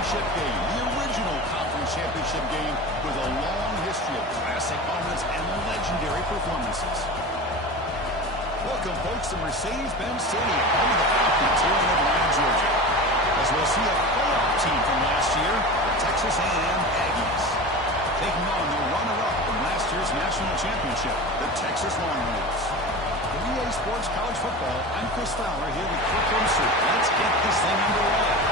championship game, the original conference championship game with a long history of classic moments and legendary performances. Welcome, folks, to Mercedes-Benz Stadium, home of the Falcons here in Atlanta, Georgia. As we'll see a playoff team from last year, the Texas A&M Aggies, taking on the runner-up from last year's national championship, the Texas Longhorns. For EA Sports College Football, I'm Chris Fowler here with Kirk Rumser. Let's get this thing underway.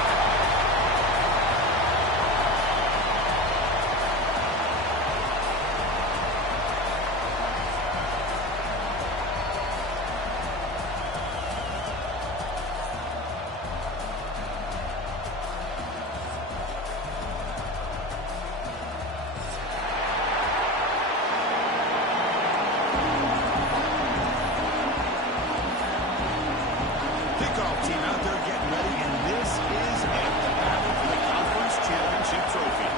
Team out there getting ready, and this is it, the battle for the conference championship trophy.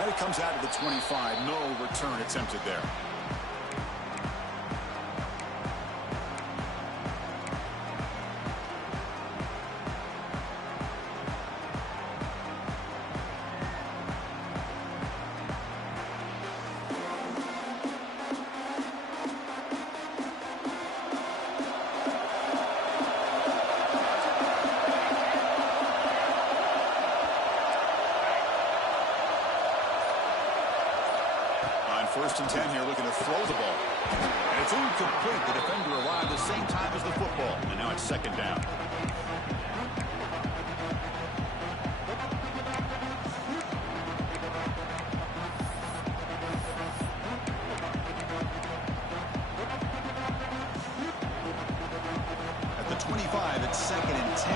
And it comes out of the 25. No return attempted there. First and 10 here, looking to throw the ball. And it's incomplete. The defender arrived the same time as the football. And now it's second down. At the 25, it's second and 10.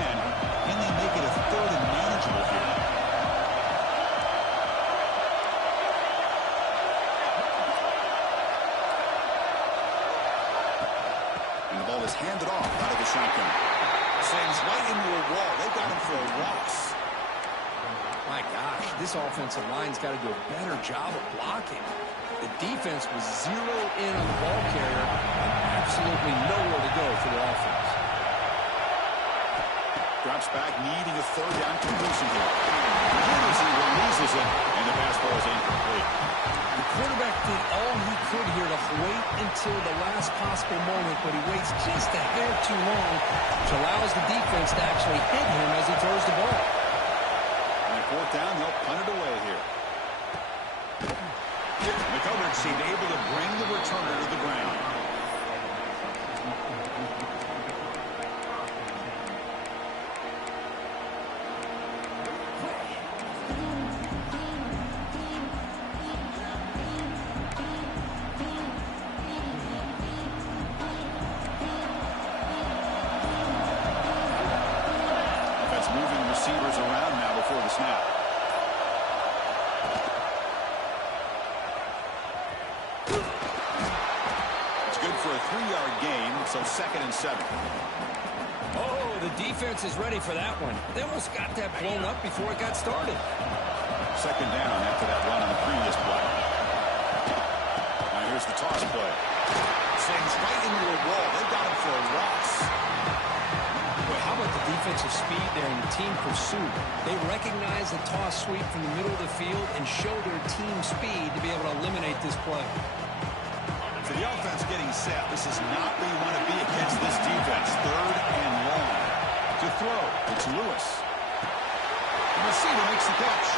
Can they make it a third and manageable here? Handed off out of the shotgun. Sends right into a wall. They've got him for a loss. My gosh, this offensive line's got to do a better job of blocking. The defense was zeroed in on the ball carrier and absolutely nowhere to go for the offense. Drops back, needing a third down completion here. He releases it, and the pass ball is incomplete. The quarterback did all he could here to wait until the last possible moment, but he waits just a hair too long, which allows the defense to actually hit him as he throws the ball. On fourth down, they'll punt it away here. The coverage seemed able to bring the returner to the ground. Receivers around now before the snap. It's good for a 3-yard gain, so second and 7. Oh, the defense is ready for that one. They almost got that blown up before it got started. Second down after that run on the previous play. Now here's the toss play. Sends right into a wall. They've got him for a loss. How about the defensive speed there in the team pursuit? They recognize the toss sweep from the middle of the field and show their team speed to be able to eliminate this play. For the offense getting set, this is not where you want to be against this defense. Third and long. To throw, it's Lewis. The receiver makes the catch.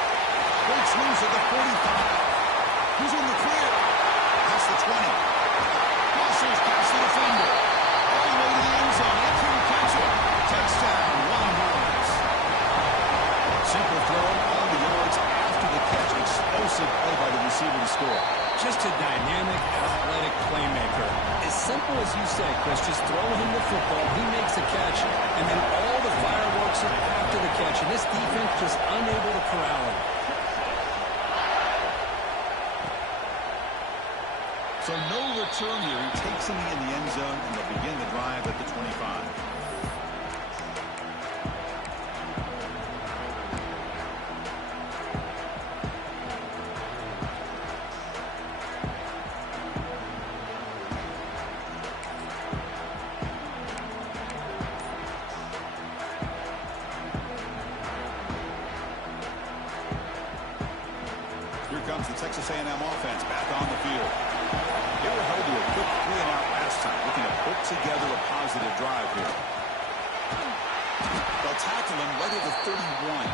Breaks loose at the 45. Who's in the clear? That's the 20. Crosses past the defender. All the way to the end zone. They couldn't catch it. Touchdown, Longhorns. Simple throw, all the yards after the catch. Explosive play by the receiver to score. Just a dynamic, athletic playmaker. As simple as you say, Chris, just throw him the football, he makes a catch, and then all the fireworks are after the catch. And this defense just unable to corral him. So no return here. He takes him in the end zone, and they'll begin the drive at the 25. the Texas A&M offense back on the field. They were held to a quick 3-and-out last time, looking to put together a positive drive here. They'll tackle him right at the 31.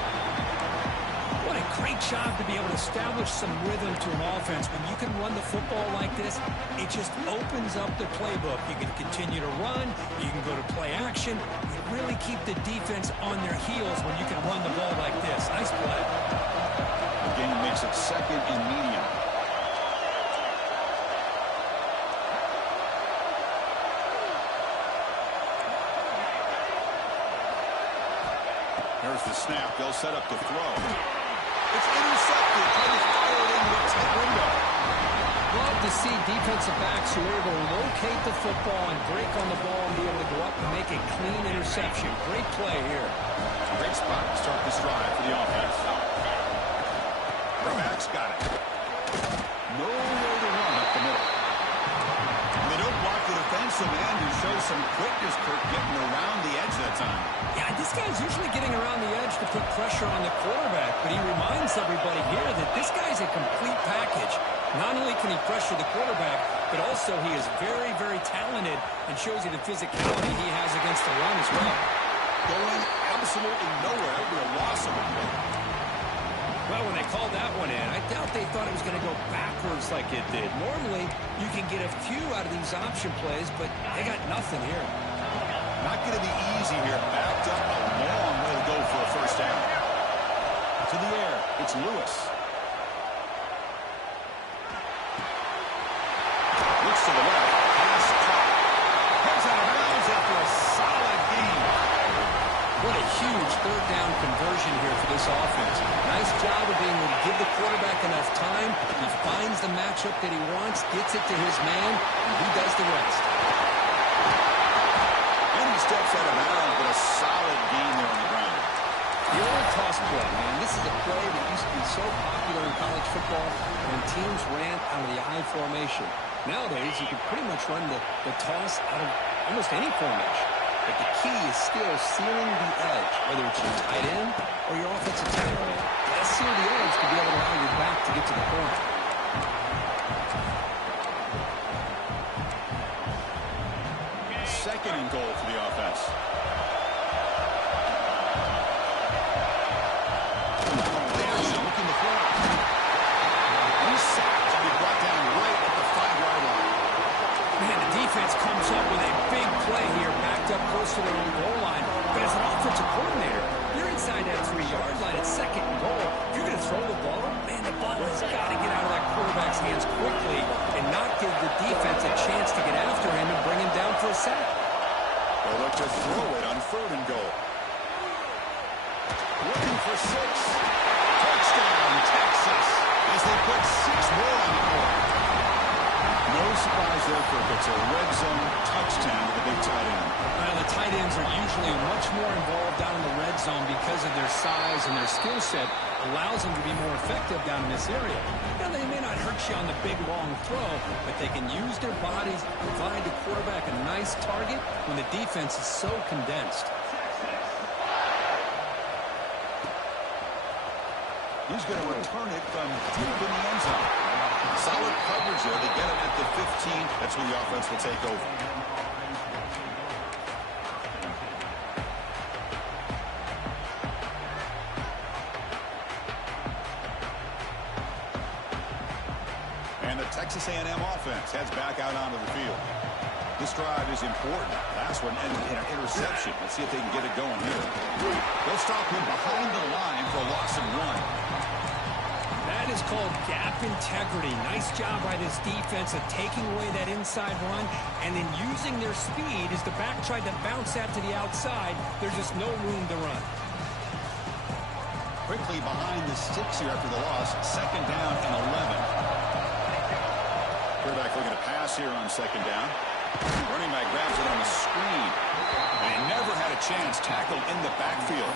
What a great job to be able to establish some rhythm to an offense. When you can run the football like this, it just opens up the playbook. You can continue to run. You can go to play action. You really keep the defense on their heels when you can run the ball like this. Nice play. The game makes it second and medium. There's the snap. They'll set up the throw. It's intercepted. Trying to fire it into the tight window. Love to see defensive backs who are able to locate the football and break on the ball and be able to go up and make a clean interception. Great play here. Great spot to start this drive for the offense. Quarterback's got it. Nowhere to run up the middle. And they don't block the defensive end and show some quickness, Kirk, getting around the edge that time. Yeah, this guy's usually getting around the edge to put pressure on the quarterback, but he reminds everybody here that this guy's a complete package. Not only can he pressure the quarterback, but also he is very, very talented and shows you the physicality he has against the run as well. Going absolutely nowhere. It'll be a loss of a play. Well, when they called that one in, I doubt they thought it was going to go backwards like it did. Normally, you can get a few out of these option plays, but they got nothing here. Not going to be easy here. Backed up a long way to go for a first down. To the air, it's Lewis. Looks to the left. Pass caught. Heads out of bounds after a solid gain. What a huge third down conversion here for this offense. Nice job of being able to give the quarterback enough time. He finds the matchup that he wants, gets it to his man, and he does the rest. And he steps out of bounds, but a solid gain there on the ground. The old toss play, man. This is a play that used to be so popular in college football when teams ran out of the I formation. Nowadays, you can pretty much run the toss out of almost any formation. But the key is still sealing the edge, whether it's your tight end or your offensive tackle. You gotta seal the edge to be able to allow your back to get to the corner. Second and goal for the offense. Looking to throw. He's sacked to be brought down right at the 5-yard line. Man, the defense comes up with a big play here, backed up close to their own goal line. But as an offensive coordinator, you're inside that 3-yard line at second and goal. If you're going to throw the ball, man, the ball has got to get out of that quarterback's hands quickly and not give the defense a chance to get after him and bring him down for a sack. They'll look to throw it on third and goal. Looking for 6. Touchdown, Texas, as they put 6 more on the board. No surprise there, Kirk. It's a red zone touchdown to the big tight end. Well, the tight ends are usually much more involved down in the red zone because of their size and their skill set allows them to be more effective down in this area. Now, they may not hurt you on the big, long throw, but they can use their bodies, provide the quarterback a nice target when the defense is so condensed. He's going to return it from deep in the end zone. Solid coverage there. They get it at the 15. That's where the offense will take over. And the Texas A&M offense heads back out onto the field. This drive is important. Last one ended in an interception. Let's see if they can get it going here. They'll stop him behind the line for a loss of 1. That is called gap integrity. Nice job by this defense of taking away that inside run and then using their speed as the back tried to bounce that to the outside. There's just no room to run. Quickly behind the sticks here after the loss. Second down and 11. Quarterback looking to pass here on second down. Running back grabs it on the screen. And he never had a chance. Tackled in the backfield.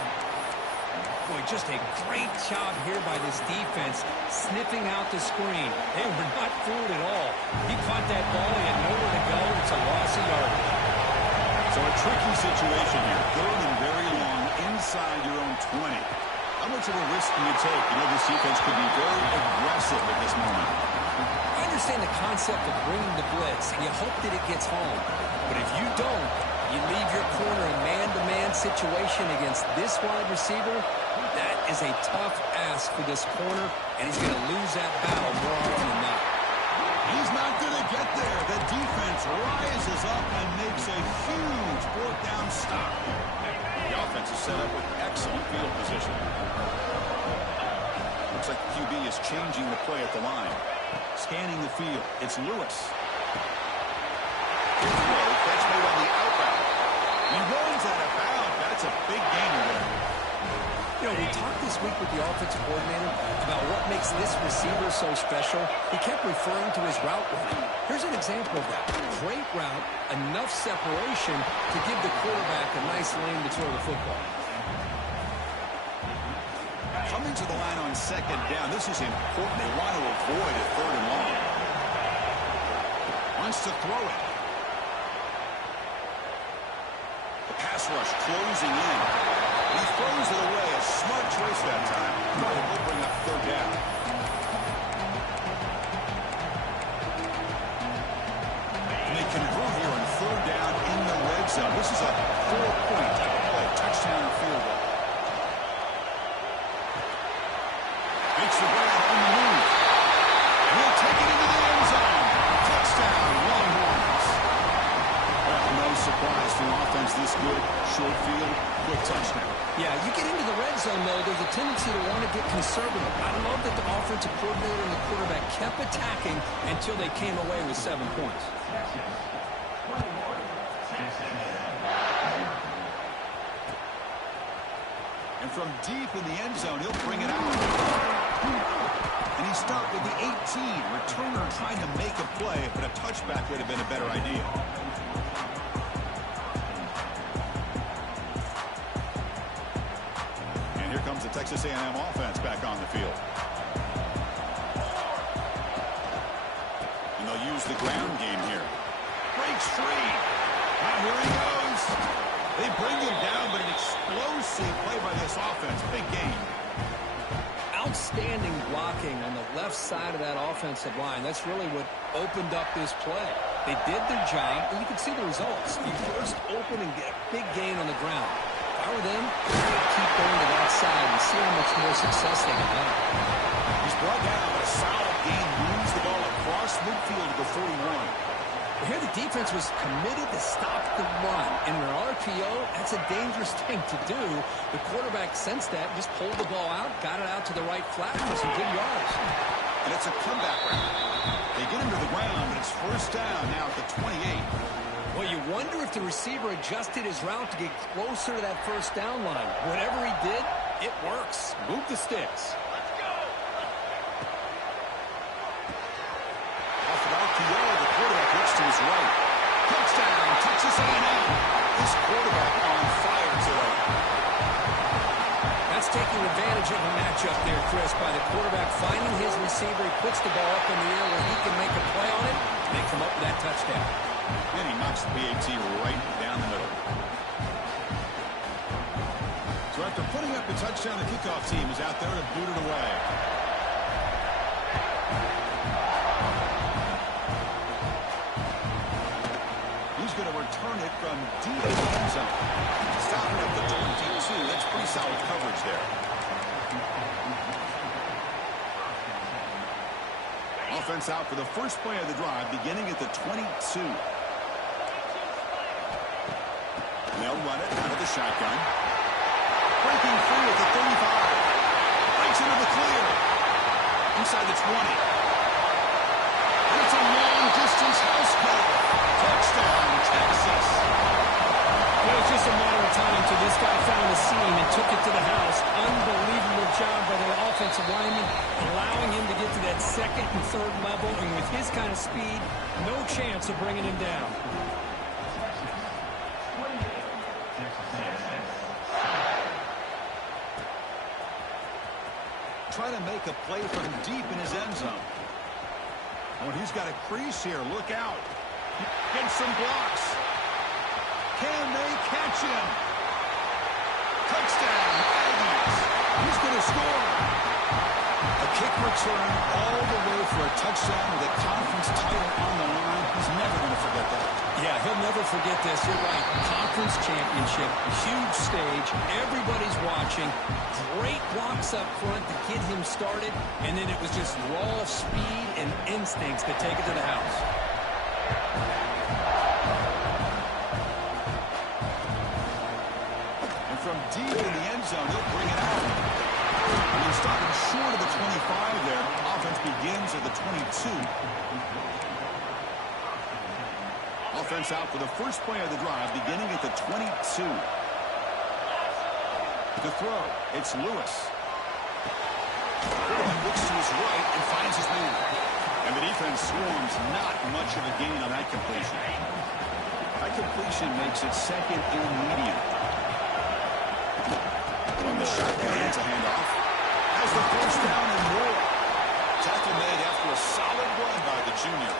Boy, just a great job here by this defense, sniffing out the screen. They were not fooled at all. He caught that ball, he had nowhere to go. It's a loss of yardage. So a tricky situation here. Third and very long inside your own 20. I'm going to much of a risk do you take? You know, this defense could be very aggressive at this moment. I understand the concept of bringing the blitz, and you hope that it gets home. But if you don't, you leave your corner in man-to-man situation against this wide receiver. That is a tough ask for this corner, and he's going to lose that battle more often than not. He's not going to get there. The defense rises up and makes a huge fourth down stop. The offense is set up with excellent field position. Looks like the QB is changing the play at the line. Scanning the field. It's Lewis. Here's the road. Catch made on the outbound. He runs out of bounds. That's a big gainer there. You know, we talked this week with the offensive coordinator about what makes this receiver so special. He kept referring to his route running. Here's an example of that. Great route, enough separation to give the quarterback a nice lane to throw the football. Coming to the line on second down. This is important. They want to avoid a third and long. Wants to throw it. The pass rush closing in. He throws it away. A smart choice that time. Probably will bring up third down. And they convert here on third down in the red zone. This is a 4-point play. Touchdown or field goal. Makes the grab on the move. He'll take it into the end zone. Touchdown, Longhorns. Well, no surprise to an offense this good. Short field, quick touchdown. Yeah, you get into the red zone, though, there's a tendency to want to get conservative. I love that the offensive coordinator and the quarterback kept attacking until they came away with 7 points. And from deep in the end zone, he'll bring it out. And he stopped with the 18. Returner trying to make a play, but a touchback would have been a better idea. And here comes the Texas A&M offense back on the field. And they'll use the ground game here. Breaks free. Now here he goes. They bring him down, but an explosive play by this offense. Big game. Outstanding blocking on the left side of that offensive line. That's really what opened up this play. They did their job, and you can see the results. You first open and get a big gain on the ground. If I were them, I'd keep going to that side and see how much more success they can have. He's brought down, but a solid gain. Moves the ball across midfield to the 41. Here the defense was committed to stop the run. In an RPO, that's a dangerous thing to do. The quarterback sensed that, just pulled the ball out, got it out to the right flat for some good yards. And it's a comeback round. They get him to the ground, but it's first down now at the 28. Well, you wonder if the receiver adjusted his route to get closer to that first down line. Whatever he did, it works. Move the sticks. The quarterback looks to his right. Touchdown, Texas A&M. This quarterback on fire today. That's taking advantage of the matchup there, Chris, by the quarterback finding his receiver. He puts the ball up in the air where he can make a play on it, and they come up with that touchdown. And he knocks the PAT right down the middle. So after putting up the touchdown, the kickoff team is out there to boot it away. He's going to return it from deep in the end zone. Stopping at the 22. That's pretty solid coverage there. Offense out for the first play of the drive, beginning at the 22. And they'll run it out of the shotgun. Breaking free at the 35. Breaks into the clear. Inside the 20. And it's a long-distance house call. Touchdown, Texas. It was just a matter of time until this guy found the seam and took it to the house. Unbelievable job by the offensive lineman, allowing him to get to that second and third level. And with his kind of speed, no chance of bringing him down. Trying to make a play from deep in his end zone. Oh, he's got a crease here. Look out. Gets some blocks. Can they catch him? Touchdown, Aggies. He's going to to score. A kick return all the way for a touchdown with a conference title on the line. He's never going to forget that. Yeah, he'll never forget this. You're right. Conference championship, huge stage. Everybody's watching. Great blocks up front to get him started. And then it was just raw speed and instincts to take it to the house. And from deep in the end zone, he'll bring it out. And he's stopping short of the 25 there. Offense begins at the 22. Offense out for the first play of the drive, beginning at the 22. To throw, it's Lewis. Looks to his right and finds his man. And the defense swarms, not much of a gain on that completion. That completion makes it second and medium. On the shotgun, it's a handoff. Has the first down and more. Tackle made after a solid run by the junior.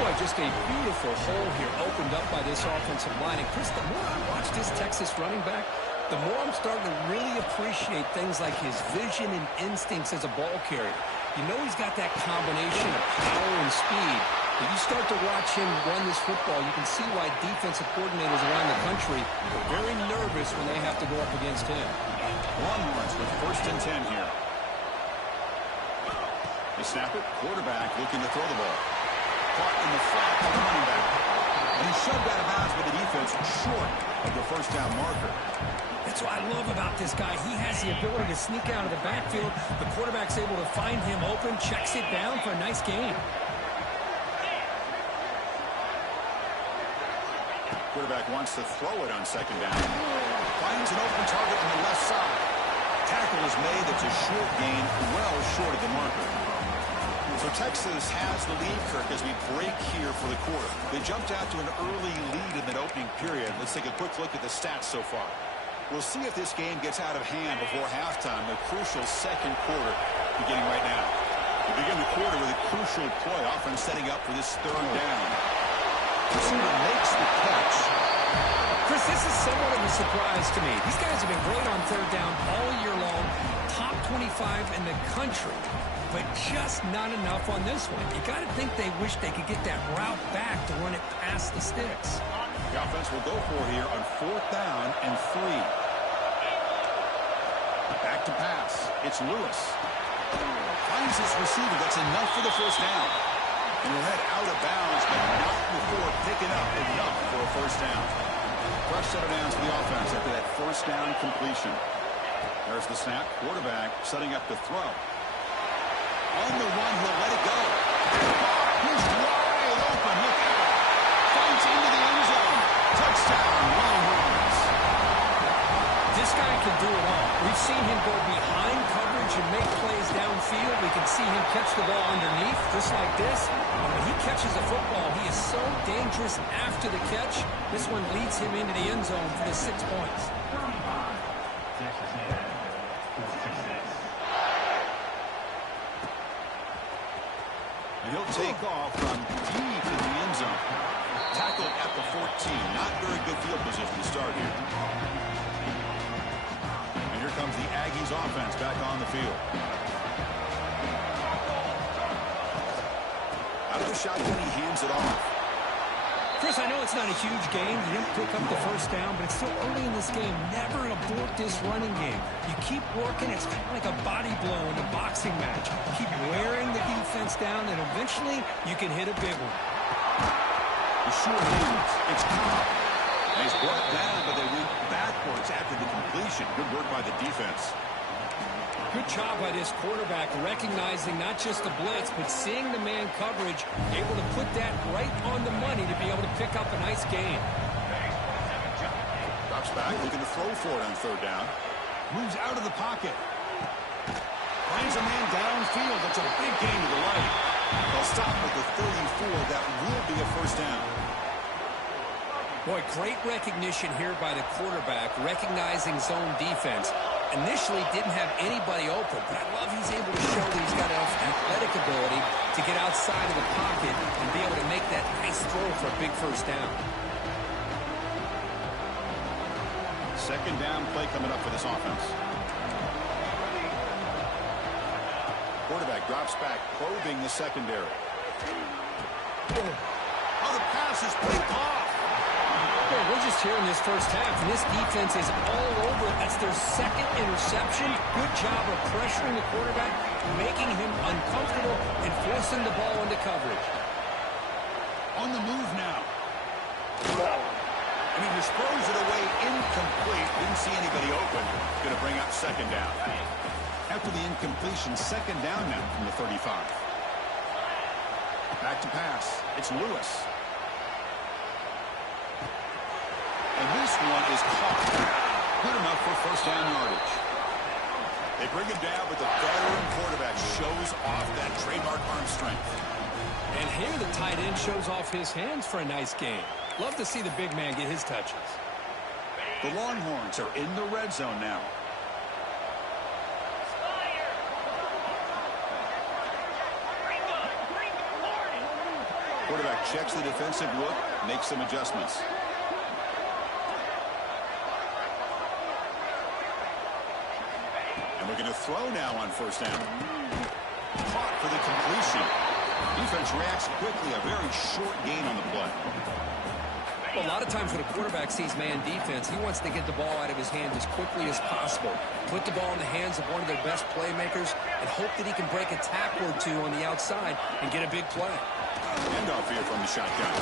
Boy, just a beautiful hole here opened up by this offensive line. And Chris, the more I watch this Texas running back, the more I'm starting to really appreciate things like his vision and instincts as a ball carrier. You know he's got that combination of power and speed. But you start to watch him run this football, you can see why defensive coordinators around the country are very nervous when they have to go up against him. Longhorns with first and 10 here. They snap it. Quarterback looking to throw the ball. Caught in the flat by the running back. And he's shoved out of bounds by the defense short of the first down marker. That's what I love about this guy. He has the ability to sneak out of the backfield. The quarterback's able to find him open, checks it down for a nice gain. Quarterback wants to throw it on second down. Finds an open target on the left side. Tackle is made. That's a short gain, well short of the marker. So Texas has the lead, Kirk, as we break here for the quarter. They jumped out to an early lead in that opening period. Let's take a quick look at the stats so far. We'll see if this game gets out of hand before halftime, the crucial second quarter beginning right now. We begin the quarter with a crucial play, often setting up for this third down. Receiver makes the catch. Chris, this is somewhat of a surprise to me. These guys have been great on third down all year long, top 25 in the country, but just not enough on this one. You got to think they wish they could get that route back to run it past the sticks. The offense will go for here on fourth down and 3. Back to pass. It's Lewis. Finds his receiver. That's enough for the first down. And he'll head out of bounds, but not before picking up enough for a first down. Fresh set of downs for the offense after that first down completion. There's the snap. Quarterback setting up the throw. On the run, he'll let it go. He's wide open. Look out. Finds into the end zone. Touchdown, Longhorns. This guy can do it all. We've seen him go behind coverage and make plays downfield. We can see him catch the ball underneath, just like this. And when he catches a football, he is so dangerous after the catch. This one leads him into the end zone for the 6 points. And he'll take off from deep in the end zone. Tackled at the 14. Not very good field position to start here. And here comes the Aggies offense back on the field. Out of the shotgun, he hands it off. Chris, I know it's not a huge game. You didn't pick up the first down, but it's still early in this game. Never abort this running game. You keep working. It's kind of like a body blow in a boxing match. Keep wearing the defense down, and eventually you can hit a big one. The short hands. It's Cobb. And he's brought down, but they went backwards after the completion. Good work by the defense. Good job by this quarterback recognizing not just the blitz, but seeing the man coverage, able to put that right on the money to be able to pick up a nice gain. Drops back, looking to throw for it on third down. Moves out of the pocket. Finds a man downfield. That's a big gain to the right. They'll stop at the 34. That will be a first down. Boy, great recognition here by the quarterback, recognizing zone defense. Initially didn't have anybody open, but I love he's able to show that he's got enough athletic ability to get outside of the pocket and be able to make that nice throw for a big first down. Second down play coming up for this offense. Quarterback drops back, probing the secondary. Oh, the pass is picked off. Hey, we're just here in this first half, and this defense is all over it. That's their second interception. Good job of pressuring the quarterback, making him uncomfortable, and forcing the ball into coverage. On the move now. And he just throws it away incomplete. Didn't see anybody open. Going to bring up second down. After the incompletion, second down now from the 35. Back to pass. It's Lewis. And this one is caught. Good enough for first down yardage. They bring him down, but the veteran quarterback shows off that trademark arm strength. And here the tight end shows off his hands for a nice game. Love to see the big man get his touches. The Longhorns are in the red zone now. Quarterback checks the defensive look, makes some adjustments. And we're going to throw now on first down. Caught for the completion. Defense reacts quickly, a very short gain on the play. Well, a lot of times when a quarterback sees man defense, he wants to get the ball out of his hands as quickly as possible. Put the ball in the hands of one of their best playmakers and hope that he can break a tackle or two on the outside and get a big play. Handoff here from the shotgun.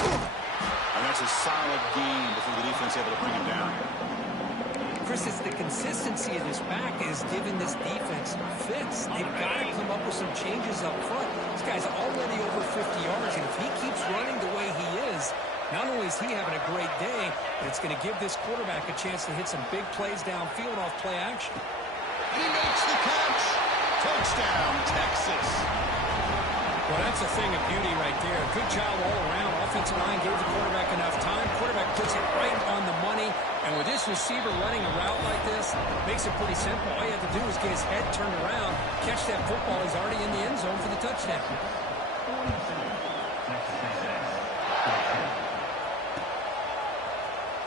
And that's a solid gain before the defense able to bring him down. Chris, it's the consistency of this back is giving this defense fits. They've got to come up with some changes up front. This guy's already over 50 yards, and if he keeps running the way he is, not only is he having a great day, but it's going to give this quarterback a chance to hit some big plays downfield off play action. And he makes the catch. Touchdown, Texas. Well, that's a thing of beauty right there. Good job all around. Offensive line gave the quarterback enough time. Quarterback puts it right on the money. And with this receiver running a route like this, makes it pretty simple. All you have to do is get his head turned around, catch that football. He's already in the end zone for the touchdown.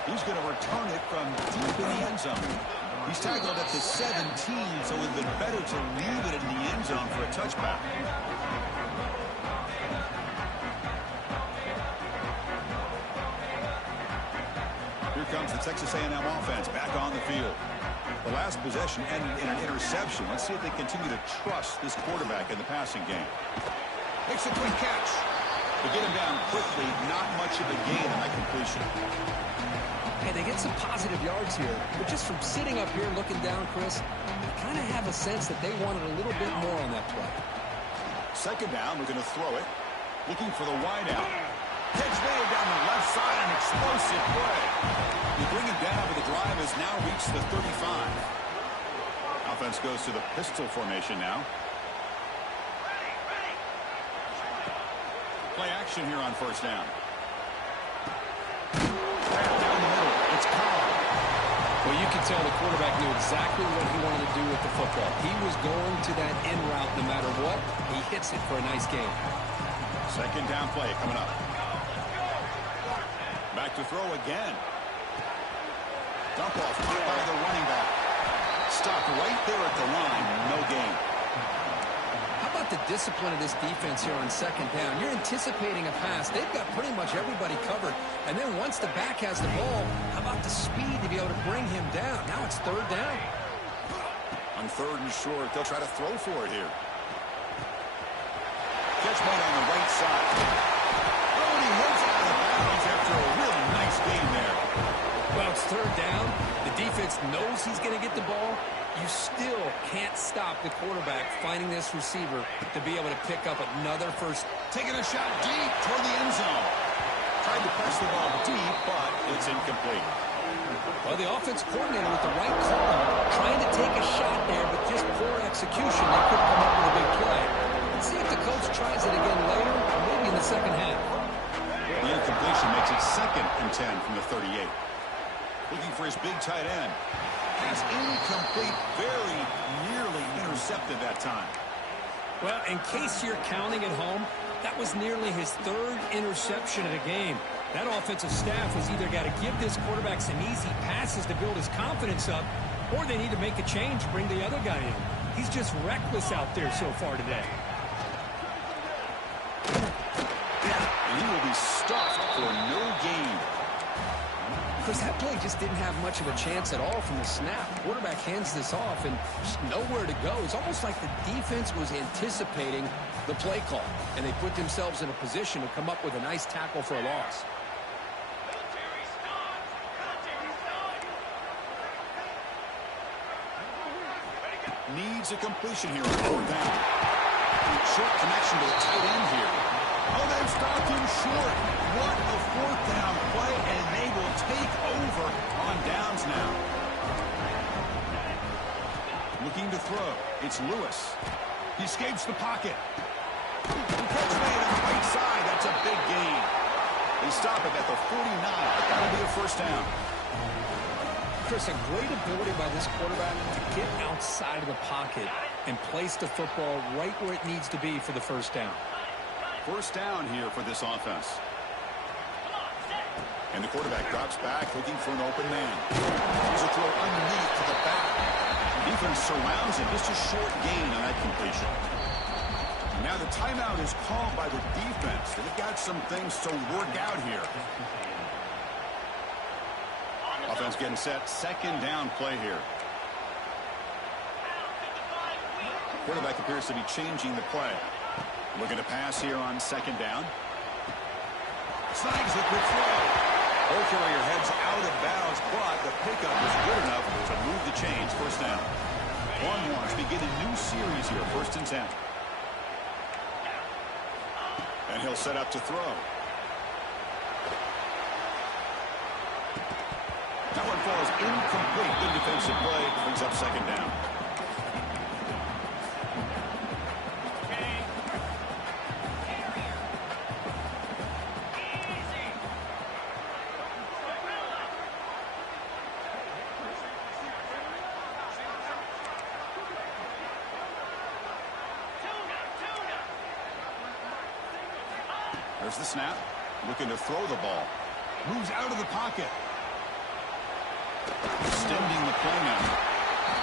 He's going to return it from deep in the end zone. He's tackled at the 17, so it would have been better to leave it in the end zone for a touchback. Here comes the Texas A&M offense back on the field. The last possession ended in an interception. Let's see if they continue to trust this quarterback in the passing game. Makes a quick catch. To get him down quickly, not much of a gain on that completion. Hey, they get some positive yards here, but just from sitting up here looking down, Chris, you kind of have a sense that they wanted a little bit more on that play. Second down, we're going to throw it. Looking for the wideout. Catch made down the left side, an explosive play. You bring him down, but the drive has now reached the 35. Offense goes to the pistol formation now. Play action here on first down. Down the middle, it's Cobb. Well, you can tell the quarterback knew exactly what he wanted to do with the football. He was going to that in route no matter what. He hits it for a nice gain. Second down play coming up. Back to throw again. Dump off by the running back. Stopped right there at the line. No gain. How about the discipline of this defense here on second down? You're anticipating a pass. They've got pretty much everybody covered. And then once the back has the ball, how about the speed to be able to bring him down? Now it's third down. On third and short, they'll try to throw for it here. Catch made on the right side. Oh, and he heads out of bounds after a really nice game there. Well, it's third down. The defense knows he's going to get the ball. You still can't stop the quarterback finding this receiver to be able to pick up another first. Taking a shot deep toward the end zone. Tried to press the ball deep, but it's incomplete. Well, the offense coordinator with the right call, trying to take a shot there, but just poor execution. They couldn't come up with a big play. Let's see if the coach tries it again later, or maybe in the second half. The incompletion makes it 2nd and 10 from the 38. Looking for his big tight end. Pass incomplete, very nearly intercepted that time. Well, in case you're counting at home, that was nearly his 3rd interception of the game. That offensive staff has either got to give this quarterback some easy passes to build his confidence up, or they need to make a change, bring the other guy in. He's just reckless out there so far today. And he will be stuffed for no gain. Because that play just didn't have much of a chance at all from the snap. Quarterback hands this off and just nowhere to go. It's almost like the defense was anticipating the play call, and they put themselves in a position to come up with a nice tackle for a loss. Needs a completion here on fourth down. Short connection to the tight end here. Oh, they've stopped him short. What a fourth down play, and they will take over on downs now. Looking to throw. It's Lewis. He escapes the pocket. Catch made on the right side. That's a big gain. They stop it at the 49, but that'll be a first down. Chris, a great ability by this quarterback to get outside of the pocket and place the football right where it needs to be for the first down. First down here for this offense. And the quarterback drops back, looking for an open man. Here's a throw underneath to the back. The defense surrounds him. Just a short gain on that completion. Now the timeout is called by the defense. They've got some things to work out here. Offense getting set. Second down play here. Quarterback appears to be changing the play. Looking to pass here on second down. Snags it with throw. Ball carrier heads out of bounds, but the pickup is good enough to move the chains. First down. Longhorns begin a new series here. 1st and 10. And he'll set up to throw. That one falls incomplete. Good defensive play. Brings up second down. There's the snap. Looking to throw the ball. Moves out of the pocket. Extending the play now.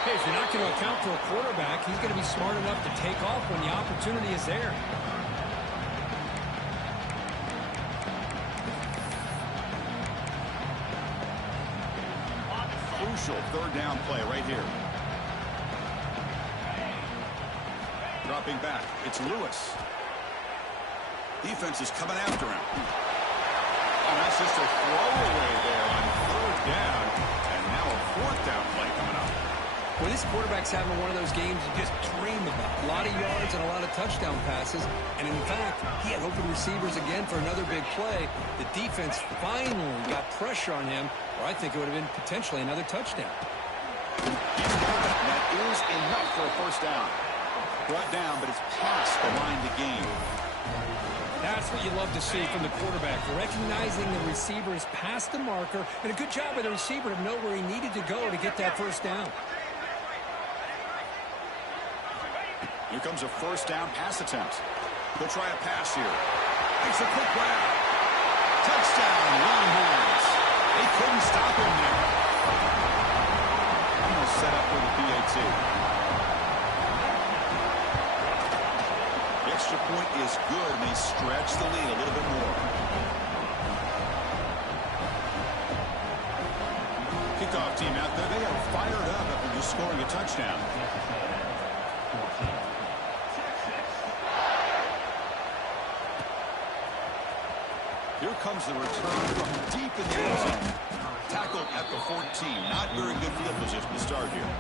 Hey, if you're not going to account for a quarterback, he's going to be smart enough to take off when the opportunity is there. Crucial third down play right here. Dropping back. It's Lewis. Defense is coming after him. And that's just a throwaway there on third down. And now a fourth down play coming up. Well, this quarterback's having one of those games you just dream about. A lot of yards and a lot of touchdown passes. And in fact, he had open receivers again for another big play. The defense finally got pressure on him, or I think it would have been potentially another touchdown. That is enough for a first down. Brought down, but it's past the line to gain. That's what you love to see from the quarterback, recognizing the receiver is past the marker, and a good job by the receiver to know where he needed to go to get that first down. Here comes a first down pass attempt. He'll try a pass here. Makes a quick grab. Touchdown, Longhorns. They couldn't stop him there. Almost set up for the PAT. Extra point is good, and they stretch the lead a little bit more. Kickoff team out there, they are fired up after just scoring a touchdown. Here comes the return from deep in the end zone. Tackled at the 14. Not very good field position to start here.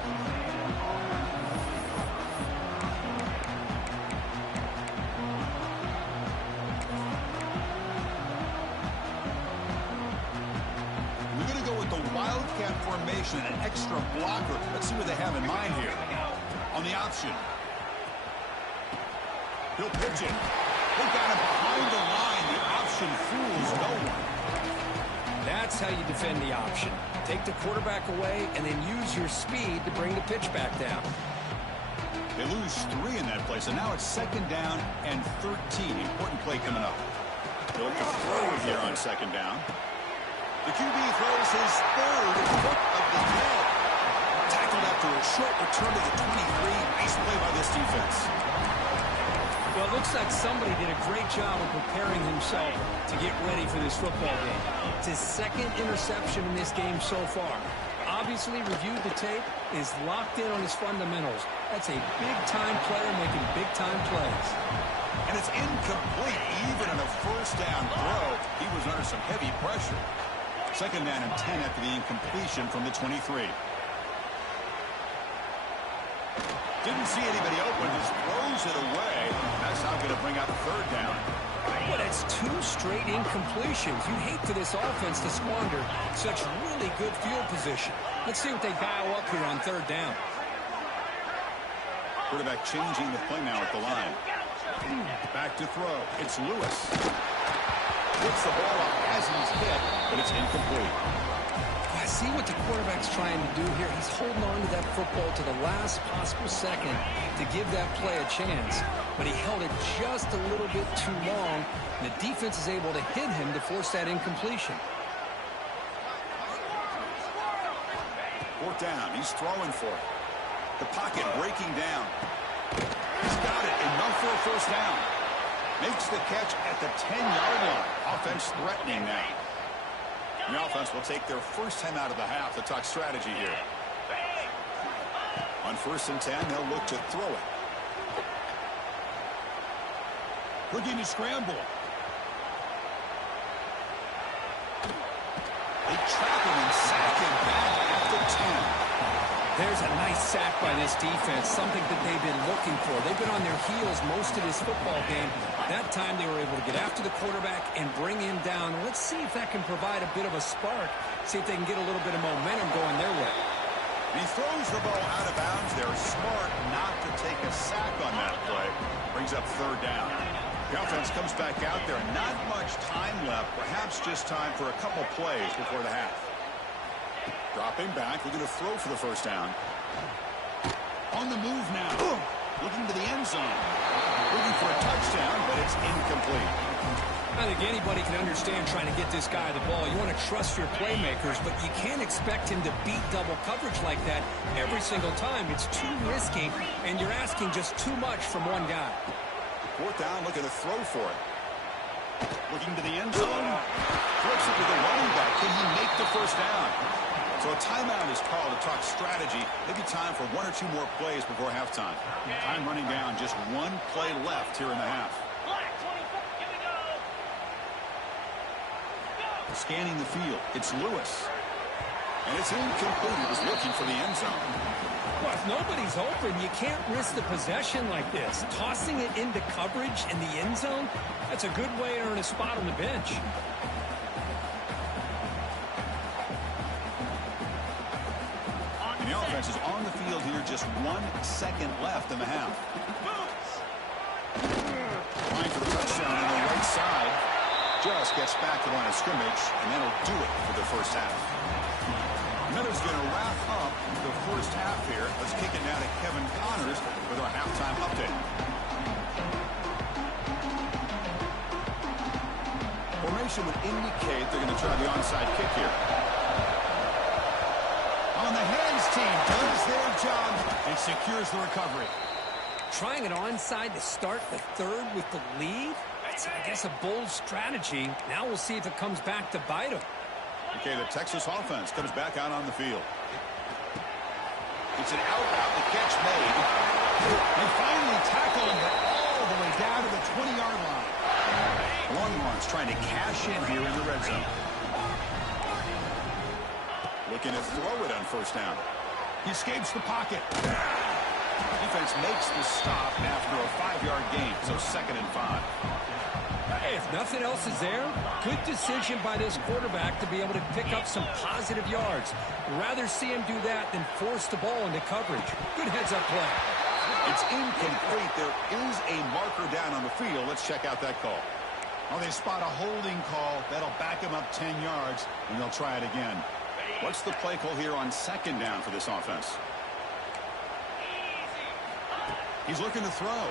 Wildcat formation and an extra blocker. Let's see what they have in mind here. On the option. He'll pitch it. They got him behind the line. The option fools no one. That's how you defend the option. Take the quarterback away and then use your speed to bring the pitch back down. They lose 3 in that play, so now it's second down and 13. Important play coming up. They'll look to throw it here on second down. The QB throws his third hook of the day. Tackled tackled after a short return to the 23. Nice play by this defense. Well, it looks like somebody did a great job of preparing himself to get ready for this football game. It's his second interception in this game so far. Obviously reviewed the tape, is locked in on his fundamentals. That's a big-time player making big-time plays. And it's incomplete. Even in a first down throw, he was under some heavy pressure. Second down and 10 after the incompletion from the 23. Didn't see anybody open, just throws it away. That's not going to bring out the third down. Well, it's two straight incompletions. You hate for this offense to squander such really good field position. Let's see what they dial up here on third down. Quarterback changing the play now at the line. Back to throw. It's Lewis. Puts the ball up as he's hit, but it's incomplete. I see what the quarterback's trying to do here. He's holding on to that football to the last possible second to give that play a chance. But he held it just a little bit too long. And the defense is able to hit him to force that incompletion. Fourth down. He's throwing for it. The pocket breaking down. He's got it. Enough for a first down. Makes the catch at the 10-yard line. Offense threatening now. The offense will take their first time out of the half to talk strategy here. On first and 10, they'll look to throw it. Looking to scramble. They trap him and sack him back at the 10. There's a nice sack by this defense, something that they've been looking for. They've been on their heels most of this football game. That time they were able to get after the quarterback and bring him down. Let's see if that can provide a bit of a spark, see if they can get a little bit of momentum going their way. He throws the ball out of bounds. They're smart not to take a sack on that play. Brings up third down. The offense comes back out there. Not much time left. Perhaps just time for a couple plays before the half. Dropping back. We're going to throw for the first down. On the move now. Looking to the end zone. Looking for a touchdown, but it's incomplete. I think anybody can understand trying to get this guy the ball. You want to trust your playmakers, but you can't expect him to beat double coverage like that every single time. It's too risky, and you're asking just too much from one guy. Fourth down, looking to throw for it. Looking to the end zone. Flips it to the running back. Can he make the first down? So a timeout is called to talk strategy. Maybe time for one or two more plays before halftime. Time running down. Just one play left here in the half. Scanning the field. It's Lewis. And it's incomplete. He was looking for the end zone. Well, if nobody's open, you can't risk the possession like this. Tossing it into coverage in the end zone, that's a good way to earn a spot on the bench. And the offense is on the field here. Just 1 second left in the half. Trying for the touchdown on the right side. Just gets back to the line of scrimmage, and that'll do it for the first half. Miller's going to wrap up the first half here. Let's kick it now to Kevin Connors with our halftime update. Formation would indicate they're going to try the onside kick here. On the hands team does their job and secures the recovery. Trying it onside to start the third with the lead? That's, I guess, a bold strategy. Now we'll see if it comes back to bite them. Okay, the Texas offense comes back out on the field. It's an out route. The catch made. They finally tackle him all the way down to the 20-yard line. Longhorns trying to cash in here in the red zone. Looking to throw it on first down. He escapes the pocket. Defense makes the stop after a 5-yard gain, so 2nd and 5. Hey, if nothing else is there, good decision by this quarterback to be able to pick up some positive yards. Rather see him do that than force the ball into coverage. Good heads-up play. It's incomplete. There is a marker down on the field. Let's check out that call. Oh, they spot a holding call. That'll back him up 10 yards, and they'll try it again. What's the play call here on 2nd down for this offense? He's looking to throw.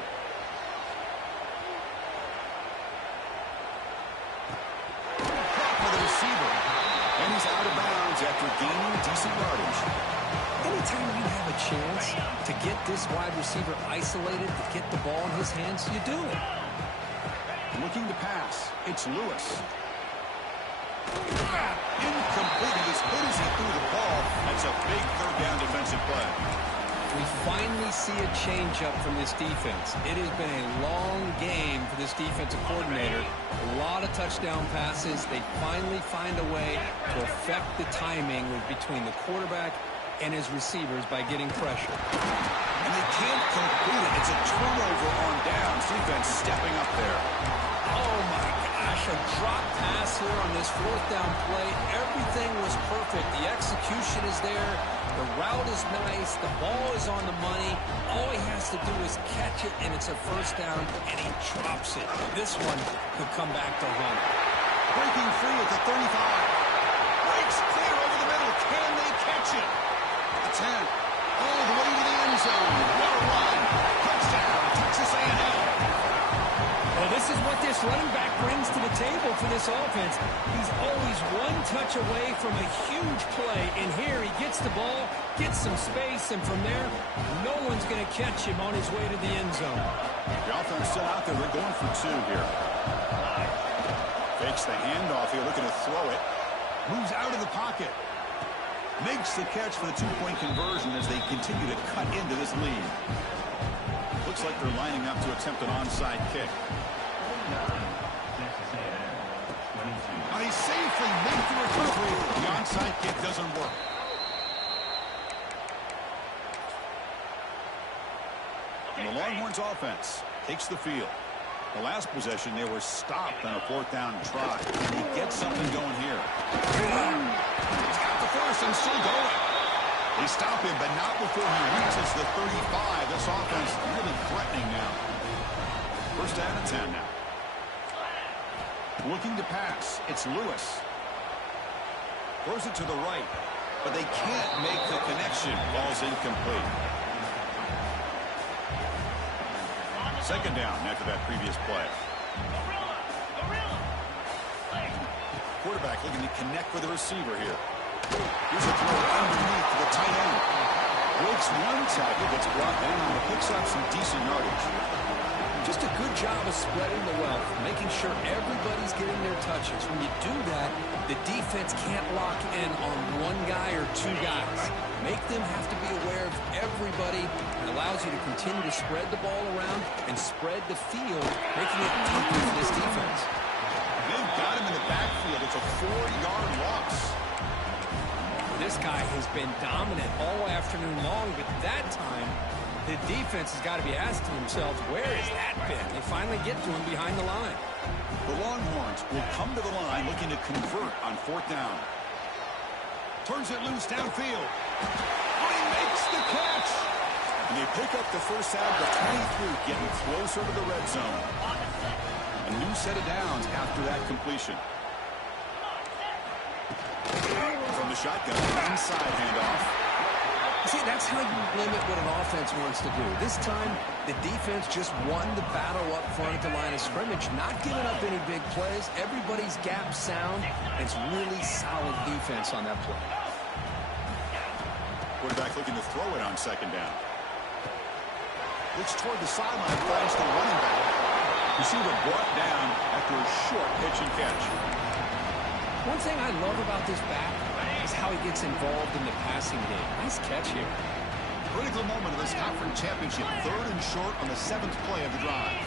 For the receiver. And he's out of bounds after gaining decent yardage. Anytime you have a chance to get this wide receiver isolated, to get the ball in his hands, you do it. Looking to pass. It's Lewis. Incomplete. As good as he threw the ball, that's a big third down defensive play. We finally see a change-up from this defense. It has been a long game for this defensive coordinator. A lot of touchdown passes. They finally find a way to affect the timing between the quarterback and his receivers by getting pressure. And they can't complete it. It's a turnover on downs. Defense stepping up there. Oh, my gosh, a drop pass here on this fourth down play. Everything was perfect. The execution is there. The route is nice. The ball is on the money. All he has to do is catch it, and it's a first down, and he drops it. This one could come back to haunt him. Breaking free at the 35. Breaks clear over the middle. Can they catch it? The 10. All the way to the end zone. What a run. Touchdown, Texas A&M. Well, this is what this running back brings to the table for this offense. He's always one touch away from a huge play, and here he gets the ball, gets some space, and from there, no one's going to catch him on his way to the end zone. The offense still out there. They're going for two here. Fakes the handoff here, looking to throw it. Moves out of the pocket. Makes the catch for the two-point conversion as they continue to cut into this lead. Looks like they're lining up to attempt an onside kick. They safely make the recovery. The onside kick doesn't work. And the Longhorns offense takes the field. The last possession, they were stopped on a fourth down try. Can he get something going here? He's got the first and still going. They stop him, but not before he reaches the 35. This offense really threatening now. First down and 10 now. Looking to pass. It's Lewis. Throws it to the right, but they can't make the connection. Ball's incomplete. Second down after that previous play. Quarterback looking to connect with the receiver here. Here's a throw underneath to the tight end. Breaks one tackle, gets brought down, and picks up some decent yardage. Just a good job of spreading the wealth, making sure everybody's getting their touches. When you do that, the defense can't lock in on one guy or two guys. Make them have to be aware of everybody. It allows you to continue to spread the ball around and spread the field, making it tougher for this defense. They've got him in the backfield. It's a 4-yard loss. This guy has been dominant all afternoon long, but that time, the defense has got to be asking themselves, where has that been? They finally get to him behind the line. The Longhorns will come to the line looking to convert on fourth down. Turns it loose downfield. But he makes the catch. And they pick up the first out of the 23, getting closer to the red zone. A new set of downs after that completion. From the shotgun, inside handoff. See, that's how you limit what an offense wants to do. This time, the defense just won the battle up front at the line of scrimmage, not giving up any big plays. Everybody's gap sound. It's really solid defense on that play. Quarterback looking to throw it on second down. Looks toward the sideline, finds the running back. Receiver brought down after a short pitch and catch. One thing I love about this back is how he gets involved in the passing game. Nice catch here. Critical moment of this conference championship. Third and short on the 7th play of the drive.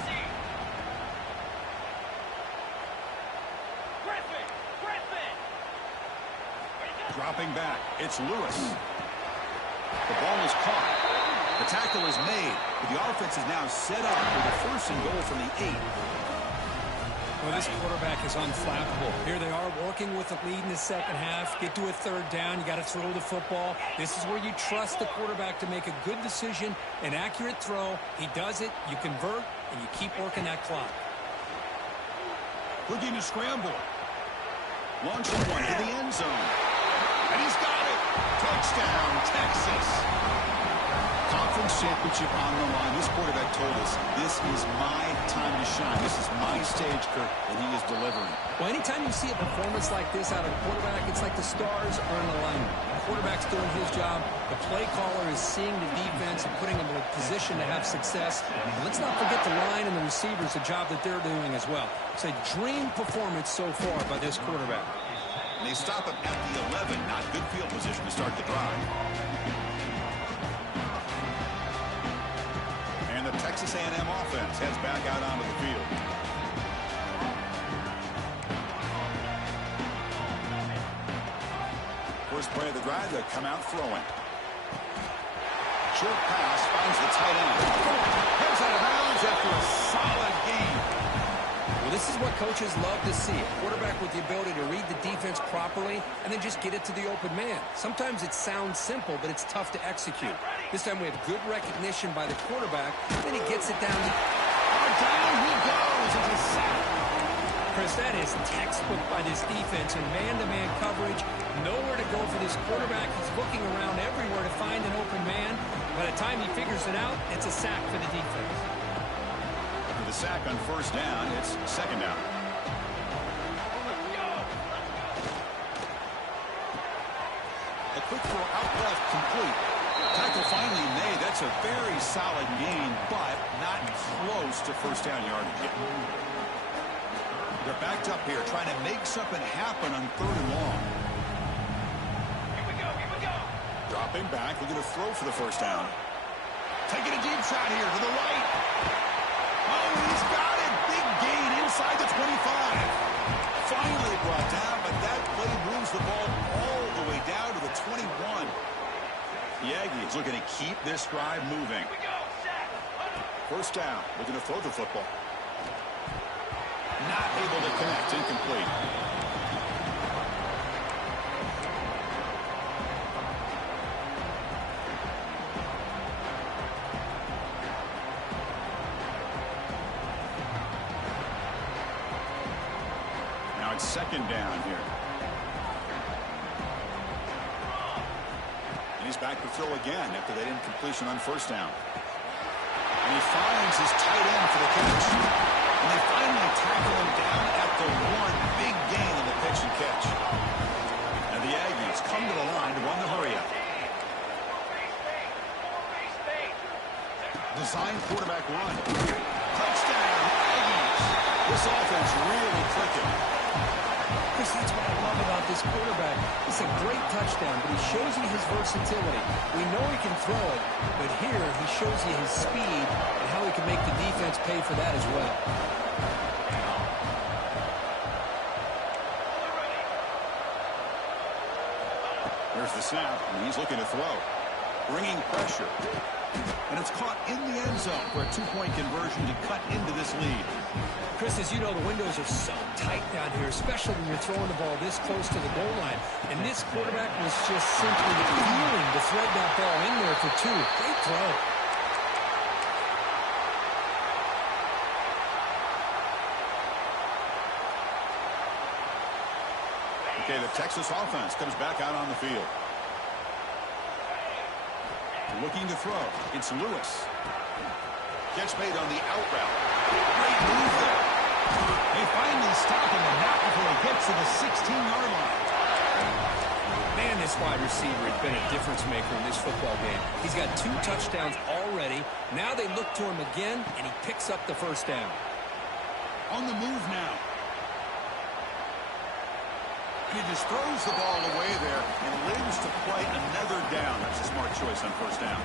Dropping back. It's Lewis. The ball is caught. The tackle is made. But the offense is now set up with a first and goal from the 8. Well, this quarterback is unflappable. Here they are working with a lead in the second half. Get to a third down. You got to throw the football. This is where you trust the quarterback to make a good decision, an accurate throw. He does it. You convert, and you keep working that clock. Looking to scramble. Launching one to the end zone. And he's got it. Touchdown, Texas. Conference championship on the line. This quarterback told us, this is my time to shine. This is my stage, Kirk, and he is delivering. Well, anytime you see a performance like this out of a quarterback, it's like the stars are in alignment. quarterback's doing his job. The play caller is seeing the defense and putting them in a position to have success. And let's not forget the line and the receivers, the job that they're doing as well. It's a dream performance so far by this quarterback. And they stop him at the 11. Not good field position to start the drive. And the Texas A&M offense heads back out onto the field. First play of the drive, they come out throwing. Short pass finds the tight end. Heads out of bounds after a solid game. Well, this is what coaches love to see. A quarterback with the ability to read the defense properly and then just get it to the open man. Sometimes it sounds simple, but it's tough to execute. This time we have good recognition by the quarterback, then he gets it down. Down he goes. It's a sack. Chris, that is textbook by this defense in man-to-man coverage. Nowhere to go for this quarterback. He's looking around everywhere to find an open man. By the time he figures it out, it's a sack for the defense. For the sack on first down, it's second down. A quick throw out left, complete. Tackle finally made. That's a very solid gain, but not close to first down yardage yet. They're backed up here, trying to make something happen on third and long. Here we go. Dropping back, looking to throw for the first down. Taking a deep shot here to the right. Oh, he's got it. Big gain inside the 25. Finally brought down, but that play moves the ball all the way down to the 21. The Aggies looking to keep this drive moving. First down, looking to throw the football. Not able to connect, incomplete. Now it's second down here. And he's back to throw again after that incompletion on first down. And he finds his tight end for the catch. And they finally tackle him down at the one. Big gain on the pitch and catch. And the Aggies come to the line to run the hurry-up. Design quarterback run. Touchdown, Aggies. This offense really clicking. Chris, that's what I love about this quarterback. It's a great touchdown, but he shows you his versatility. We know he can throw it, but here he shows you his speed and how he can make the defense pay for that as well. There's the snap, and he's looking to throw. Bringing pressure. And it's caught in the end zone for a two-point conversion to cut into this lead. Chris, as you know, the windows are so tight down here, especially when you're throwing the ball this close to the goal line. And this quarterback was just simply feeling to thread that ball in there for two. Great throw. Okay, the Texas offense comes back out on the field. Looking to throw. It's Lewis. Catch made on the out route. Great move there. They finally stop him and not before he gets to the 16-yard line. Man, this wide receiver has been a difference maker in this football game. He's got 2 touchdowns already. Now they look to him again, and he picks up the first down. On the move now. And he just throws the ball away there and lives to play another down. That's a smart choice on first down.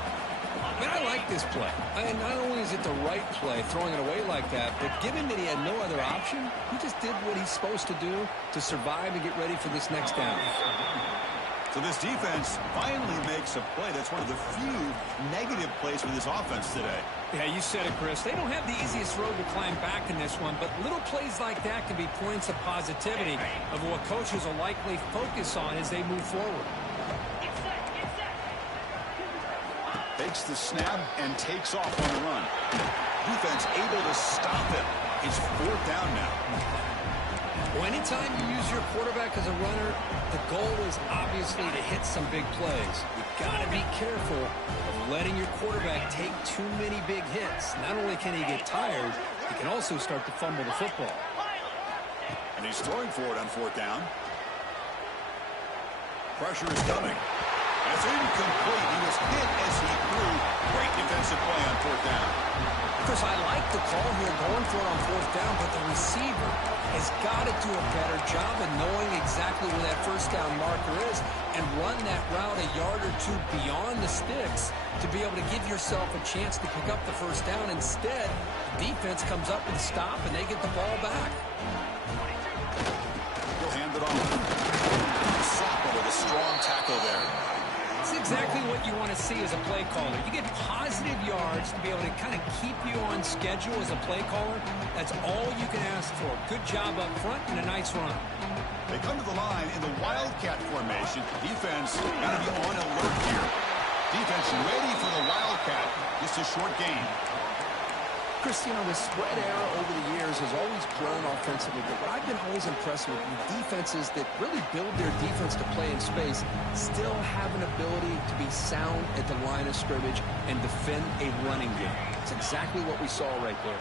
Man, I like this play. And not only is it the right play, throwing it away like that, but given that he had no other option, he just did what he's supposed to do to survive and get ready for this next down. So this defense finally makes a play. That's one of the few negative plays for this offense today. Yeah, you said it, Chris. They don't have the easiest road to climb back in this one, but little plays like that can be points of positivity of what coaches will likely focus on as they move forward. Takes the snap and takes off on the run. Defense able to stop him. It's fourth down now. Well, anytime you use your quarterback as a runner, the goal is obviously to hit some big plays. You've got to be careful of letting your quarterback take too many big hits. Not only can he get tired, he can also start to fumble the football. And he's throwing for it on fourth down. Pressure is coming. That's incomplete. He was hit as he threw. Great defensive play on fourth down. Chris, I like the call here going for it on fourth down, but the receiver has got to do a better job of knowing exactly where that first down marker is and run that route a yard or two beyond the sticks to be able to give yourself a chance to pick up the first down. Instead, the defense comes up and stop, and they get the ball back. He'll hand it off. Soppa with a strong tackle there. It's exactly what you want to see as a play caller. You get positive yards to be able to kind of keep you on schedule as a play caller. That's all you can ask for. Good job up front and a nice run. They come to the line in the Wildcat formation. Defense got to be on alert here. Defense ready for the Wildcat. Just a short gain. Chris, you know, the spread era over the years has always grown offensively, but what I've been always impressed with defenses that really build their defense to play in space still have an ability to be sound at the line of scrimmage and defend a running game. That's exactly what we saw right there.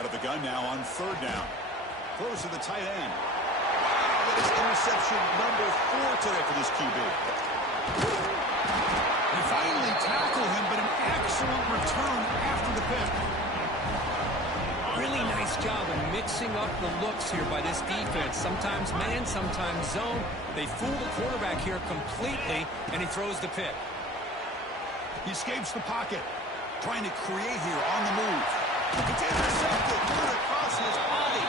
Out of the gun now on third down. Throws to the tight end. Wow, that is interception number 4 today for this QB. They finally tackle him, but an excellent return after the pick. Really nice job of mixing up the looks here by this defense. Sometimes man, sometimes zone. They fool the quarterback here completely, and he throws the pick. He escapes the pocket, trying to create here on the move. It's intercepted, threw it across his body.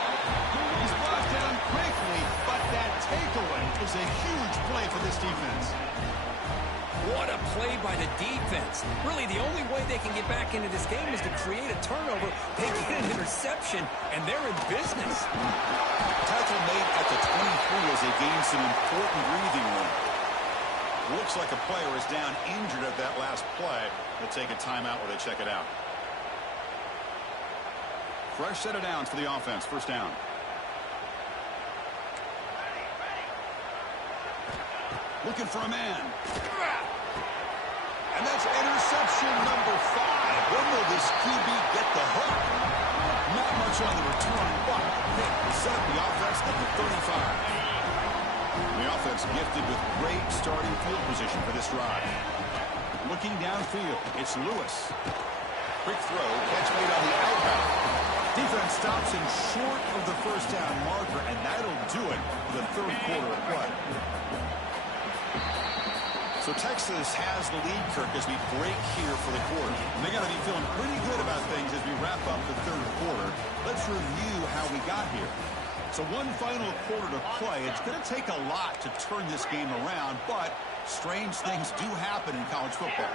He's brought down quickly, but that takeaway is a huge play for this defense. What a play by the defense. Really, the only way they can get back into this game is to create a turnover. They get an interception, and they're in business. Tackle made at the 23 as they gain some important breathing room. Looks like a player is down injured at that last play. They'll take a timeout where they check it out. Fresh set of downs for the offense. First down. Looking for a man. And that's interception number 5. When will this QB get the hook? Not much on the return, but Nick will set up the offense at the 35. The offense gifted with great starting field position for this drive. Looking downfield, it's Lewis. Quick throw, catch made on the outbound. Defense stops him short of the first down marker, and that'll do it for the third quarter of play. So Texas has the lead, Kirk, as we break here for the quarter. And they got to be feeling pretty good about things as we wrap up the third quarter. Let's review how we got here. So one final quarter to play. It's going to take a lot to turn this game around, but strange things do happen in college football.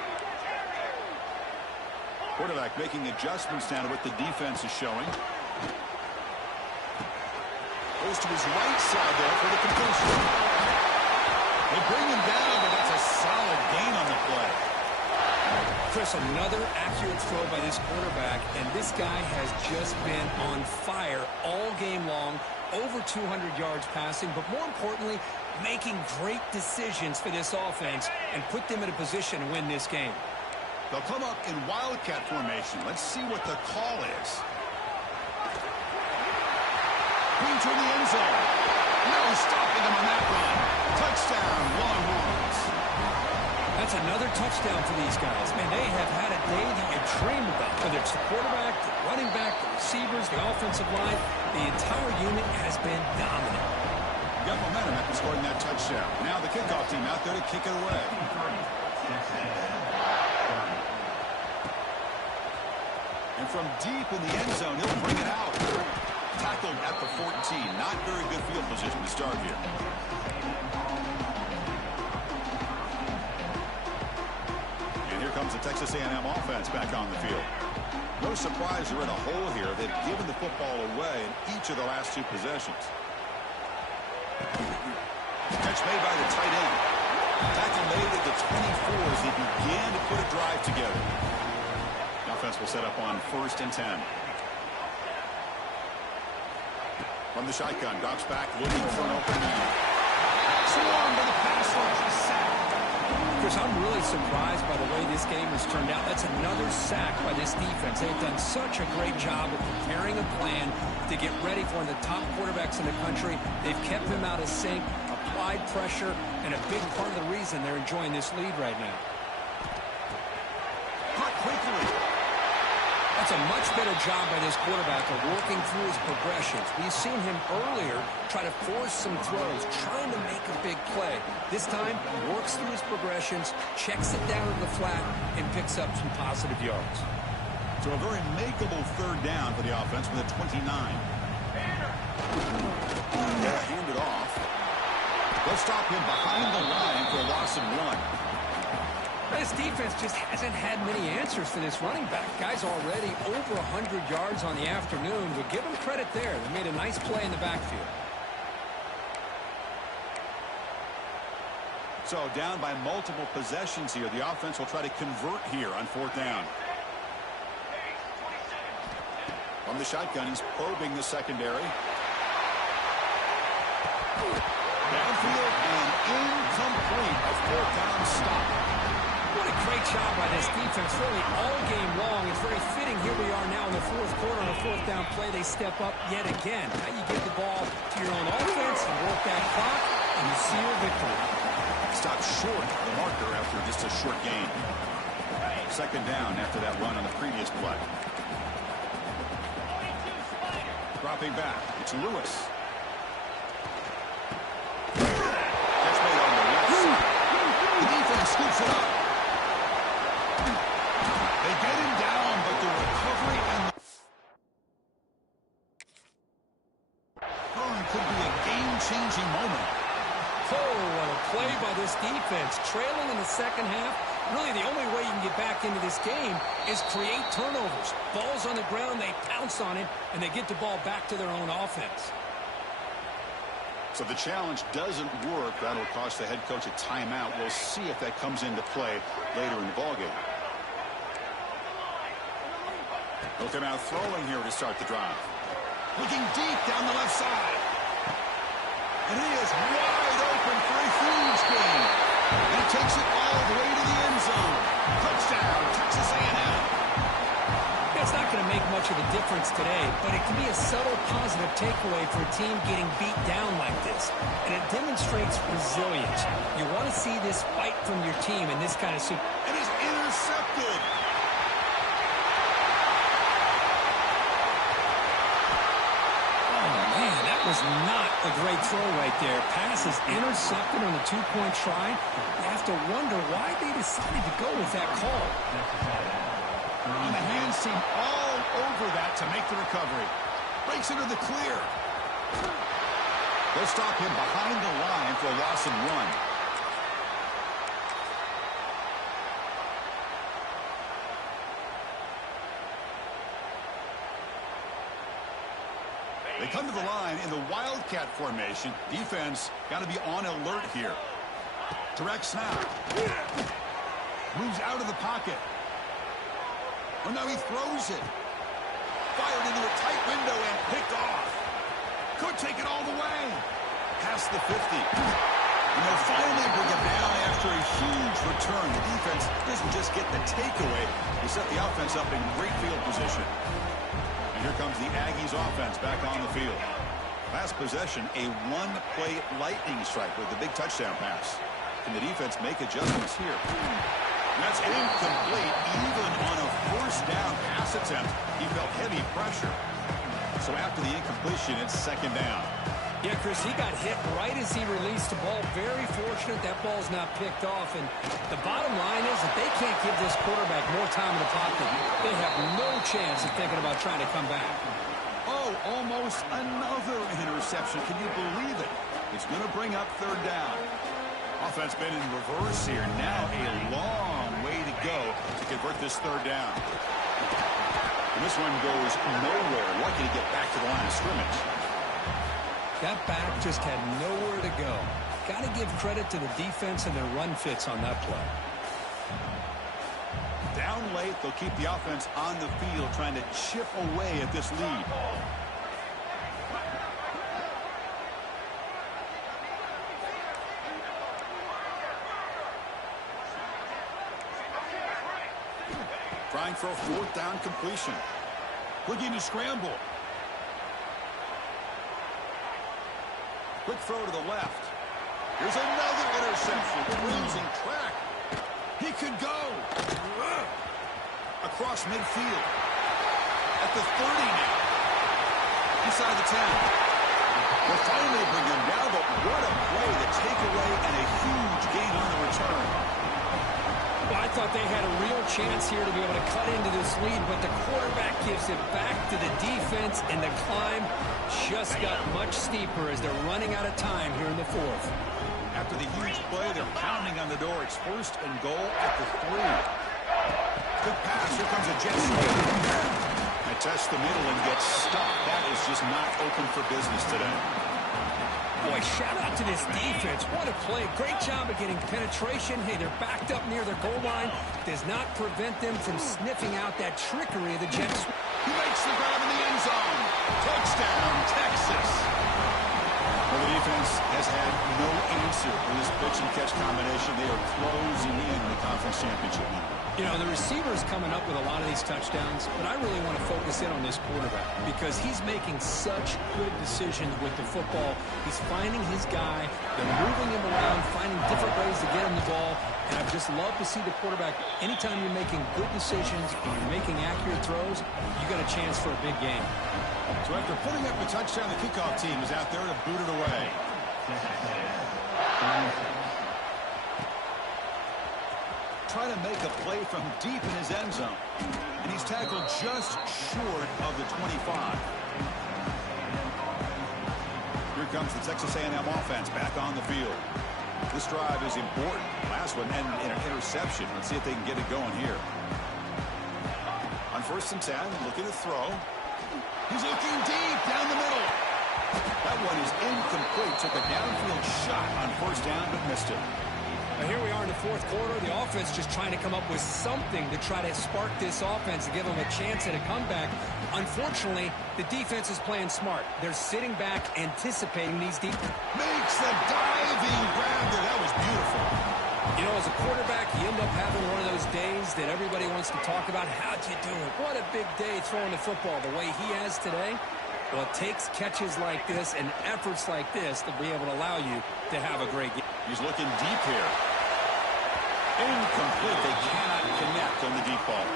Quarterback making adjustments down to what the defense is showing. Goes to his right side there for the completion. They bring him down, but that's a solid gain on the play. Chris, another accurate throw by this quarterback, and this guy has just been on fire all game long, over 200 yards passing, but more importantly, making great decisions for this offense and put them in a position to win this game. They'll come up in Wildcat formation. Let's see what the call is. Being to the end zone. No stopping him on that run. Touchdown, Longhorns. That's another touchdown for these guys. Man, they have had a day that you dream about. Whether it's the quarterback, the running back, the receivers, the offensive line, the entire unit has been dominant. Got momentum after scoring that touchdown. Now the kickoff team out there to kick it away. And from deep in the end zone, he'll bring it out. Tackled at the 14. Not very good field position to start here. And here comes the Texas A&M offense back on the field. No surprise they're in a hole here. They've given the football away in each of the last 2 possessions. Catch made by the tight end. Tackle made at the 24 as they began to put a drive together. The offense will set up on 1st and 10. From the shotgun, drops back, looking for an open man. Swarm to the pass rush, sack. Chris, I'm really surprised by the way this game has turned out. That's another sack by this defense. They've done such a great job of preparing a plan to get ready for one of the top quarterbacks in the country. They've kept him out of sync, applied applied pressure, and a big part of the reason they're enjoying this lead right now. Caught quickly. That's a much better job by this quarterback of working through his progressions. We've seen him earlier try to force some throws, trying to make a big play. This time, he works through his progressions, checks it down to the flat, and picks up some positive yards. So a very makeable third down for the offense with a 29. Hand it off. They'll stop him behind the line for a loss of 1. This defense just hasn't had many answers for this running back. Guy's already over 100 yards on the afternoon. We'll give him credit there. They made a nice play in the backfield. So down by multiple possessions here. The offense will try to convert here on 4th down. From the shotgun, he's probing the secondary. Downfield and incomplete. A 4th down stop. What a great job by this defense, really all game long. It's very fitting. Here we are now in the 4th quarter on a 4th down play. They step up yet again. Now you get the ball to your own offense, you work that clock, and you see your victory. Stop short of the marker after just a short gain. 2nd down after that run on the previous play. Dropping back, it's Lewis. Catch made on the left side. The defense scoops it up. They get him down, but the recovery and the run could be a game-changing moment. Oh, what a play by this defense. Trailing in the second half. Really, the only way you can get back into this game is create turnovers. Ball's on the ground, they pounce on it, and they get the ball back to their own offense. So the challenge doesn't work. That'll cost the head coach a timeout. We'll see if that comes into play later in the ballgame. They'll come out throwing here to start the drive. Looking deep down the left side. And he is wide open for a huge gain. And he takes it all the way to the end zone. Touchdown, Texas A&M. It's not going to make much of a difference today, but it can be a subtle positive takeaway for a team getting beat down like this. And it demonstrates resilience. You want to see this fight from your team in this kind of situation. And is intercepted. Was not a great throw right there. Pass is intercepted on a 2-point try. You have to wonder why they decided to go with that call. And the hands seem all over that to make the recovery. Breaks into the clear. They'll stop him behind the line for a loss of 1. They come to the line in the Wildcat formation. Defense got to be on alert here. Direct snap. Moves out of the pocket. Oh, now he throws it. Fired into a tight window and picked off. Could take it all the way. Past the 50. And they'll finally bring it down after a huge return. The defense doesn't just get the takeaway. They set the offense up in great field position. And here comes the Aggies offense back on the field. Last possession, a one-play lightning strike with the big touchdown pass. Can the defense make adjustments here? And that's incomplete. Even on a 1st down pass attempt, he felt heavy pressure. So after the incompletion, it's 2nd down. Yeah, Chris, he got hit right as he released the ball. Very fortunate that ball's not picked off. And the bottom line is that they can't give this quarterback more time in the pocket. They have no chance of thinking about trying to come back. Oh, almost another interception. Can you believe it? It's going to bring up 3rd down. Offense been in reverse here. Now a long way to go to convert this 3rd down. And this one goes nowhere. Lucky to get back to the line of scrimmage. That back just had nowhere to go. Got to give credit to the defense and their run fits on that play. Down late, they'll keep the offense on the field trying to chip away at this lead. Trying for a 4th down completion. Looking to scramble. Quick throw to the left. Here's another interception. Losing track. He could go. Across midfield. At the 30 now. Inside the 10. We'll finally bring him down, but what a play. The takeaway and a huge gain on the return. Well, I thought they had a real chance here to be able to cut into this lead, but the quarterback gives it back to the defense, and the climb just got much steeper as they're running out of time here in the fourth. After the huge play, they're pounding on the door. It's 1st and goal at the 3. Good pass. Here comes a jet sweep. They test the middle and get stuck. That is just not open for business today. Boy, shout out to this defense. What a play. Great job of getting penetration. Hey, they're backed up near their goal line. Does not prevent them from sniffing out that trickery of the Jets. He makes the grab in the end zone. Touchdown, Texas. Well, the defense has had no answer for this pitch and catch combination. They are closing in the conference championship now. You know, the receiver's coming up with a lot of these touchdowns, but I really want to focus in on this quarterback because he's making such good decisions with the football. He's finding his guy. They're moving him around, finding different ways to get him the ball, and I just love to see the quarterback. Anytime you're making good decisions and you're making accurate throws, you got a chance for a big game. So after putting up a touchdown, the kickoff team is out there to boot it away. Trying to make a play from deep in his end zone. And he's tackled just short of the 25. Here comes the Texas A&M offense back on the field. This drive is important. Last one ended in an interception. Let's see if they can get it going here. On 1st and 10, looking to throw. He's looking deep down the middle. That one is incomplete. Took a downfield shot on 1st down, but missed it. Now here we are in the 4th quarter. The offense just trying to come up with something to try to spark this offense and give them a chance at a comeback. Unfortunately, the defense is playing smart. They're sitting back, anticipating these deep. Makes the diving grab there. That was beautiful. You know, as a quarterback, you end up having one of those days that everybody wants to talk about. How'd you do it? What a big day throwing the football the way he has today. Well, it takes catches like this and efforts like this to be able to allow you to have a great game. He's looking deep here. Incomplete. They cannot connect on the deep ball.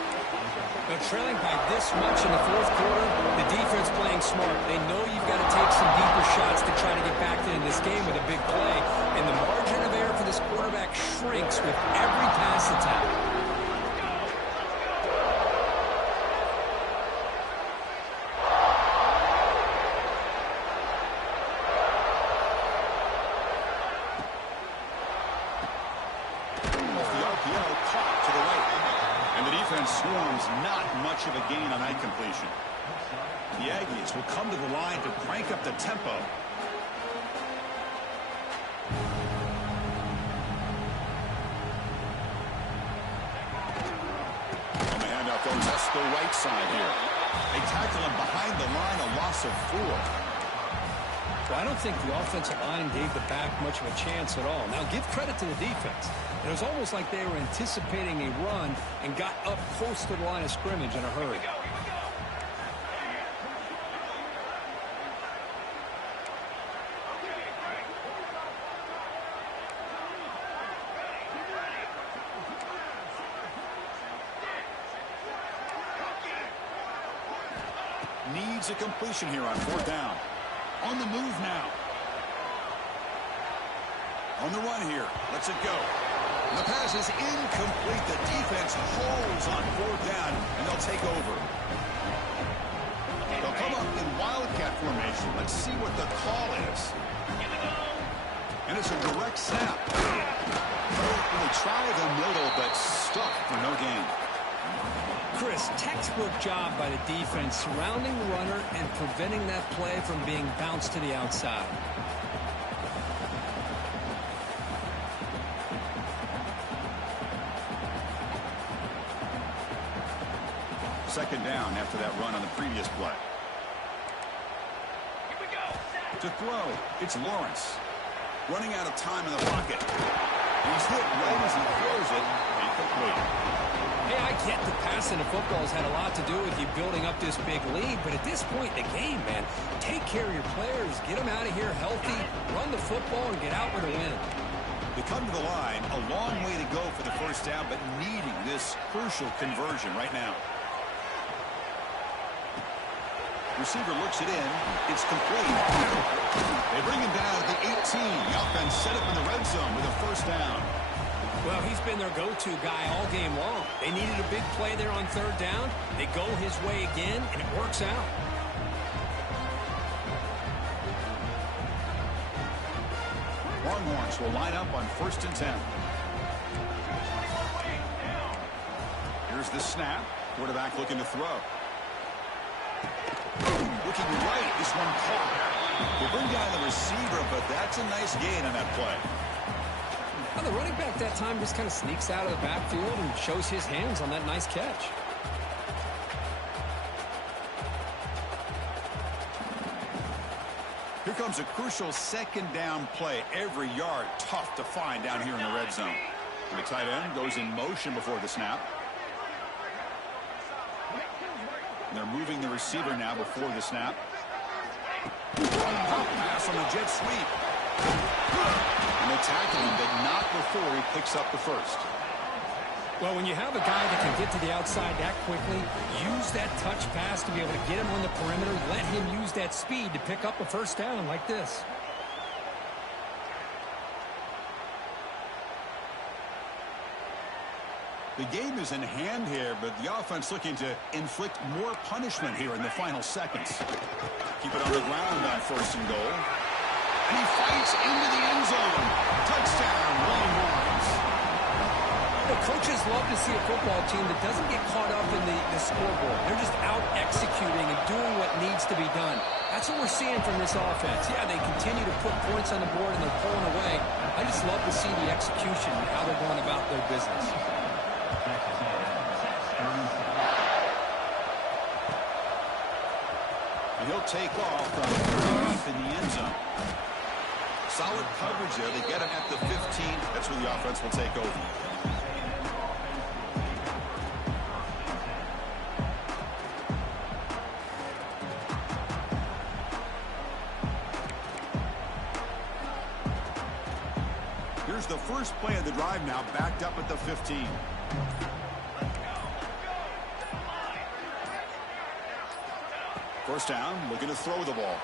They're trailing by this much in the 4th quarter. The defense playing smart. They know you've got to take some deeper shots to try to get back in this game with a big play. And the margin of error for this quarterback shrinks with every pass attempt. Swarms not much of a gain on that completion. The Aggies will come to the line to crank up the tempo. On the handoff, they'll test the right side here. They tackle him behind the line, a loss of 4. Well, I don't think the offensive line gave the back much of a chance at all. Now, give credit to the defense. It was almost like they were anticipating a run and got up close to the line of scrimmage in a hurry. Needs a completion here on 4th down. On the move now. On the run here. Lets it go. The pass is incomplete. The defense holds on 4th down, and they'll take over. They'll come up in wildcat formation. Let's see what the call is. And it's a direct snap. They try the middle, but stuck for no gain. Chris, textbook job by the defense surrounding the runner and preventing that play from being bounced to the outside. Second down after that run on the previous play. Here we go. To throw, it's Lawrence. Running out of time in the pocket. He's hit right as he throws it. Incomplete. Hey, I get the pass passing the football has had a lot to do with you building up this big lead, but at this point in the game, man, take care of your players, get them out of here healthy, run the football, and get out with a win. They come to the line, a long way to go for the first down, but needing this crucial conversion right now. Receiver looks it in. It's complete. They bring him down at the 18. The offense set up in the red zone with a first down. Well, he's been their go-to guy all game long. They needed a big play there on third down. They go his way again, and it works out. Longhorns will line up on 1st and 10. Here's the snap. Quarterback looking to throw. Looking right. This one caught. They bring down the receiver, but that's a nice gain on that play. Well, the running back that time just kind of sneaks out of the backfield and shows his hands on that nice catch. Here comes a crucial second down play. Every yard tough to find down here in the red zone. And the tight end goes in motion before the snap. And they're moving the receiver now before the snap. Pop pass on the jet sweep. And they tackle him, but not before he picks up the first. Well, when you have a guy that can get to the outside that quickly, use that touch pass to be able to get him on the perimeter, let him use that speed to pick up a first down like this. The game is in hand here, but the offense looking to inflict more punishment here in the final seconds. Keep it on the ground on 1st and goal. And he fights into the end zone. Touchdown, Longhorns. The coaches love to see a football team that doesn't get caught up in the scoreboard. They're just out executing and doing what needs to be done. That's what we're seeing from this offense. Yeah, they continue to put points on the board and they're pulling away. I just love to see the execution and how they're going about their business. And he'll take off from deep in the end zone. Solid coverage there. They get him at the 15. That's where the offense will take over. Here's the first play of the drive now, backed up at the 15. First down, looking to throw the ball.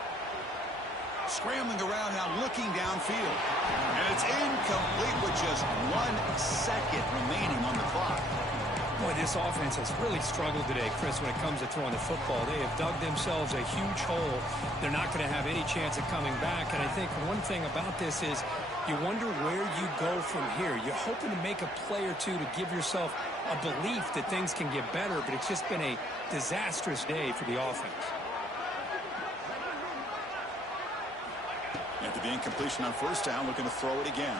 Scrambling around now, looking downfield. And it's incomplete with just 1 second remaining on the clock. Boy, this offense has really struggled today, Chris, when it comes to throwing the football. They have dug themselves a huge hole. They're not going to have any chance of coming back. And I think one thing about this is you wonder where you go from here. You're hoping to make a play or two to give yourself a belief that things can get better, but it's just been a disastrous day for the offense. After the incompletion on first down, looking to throw it again.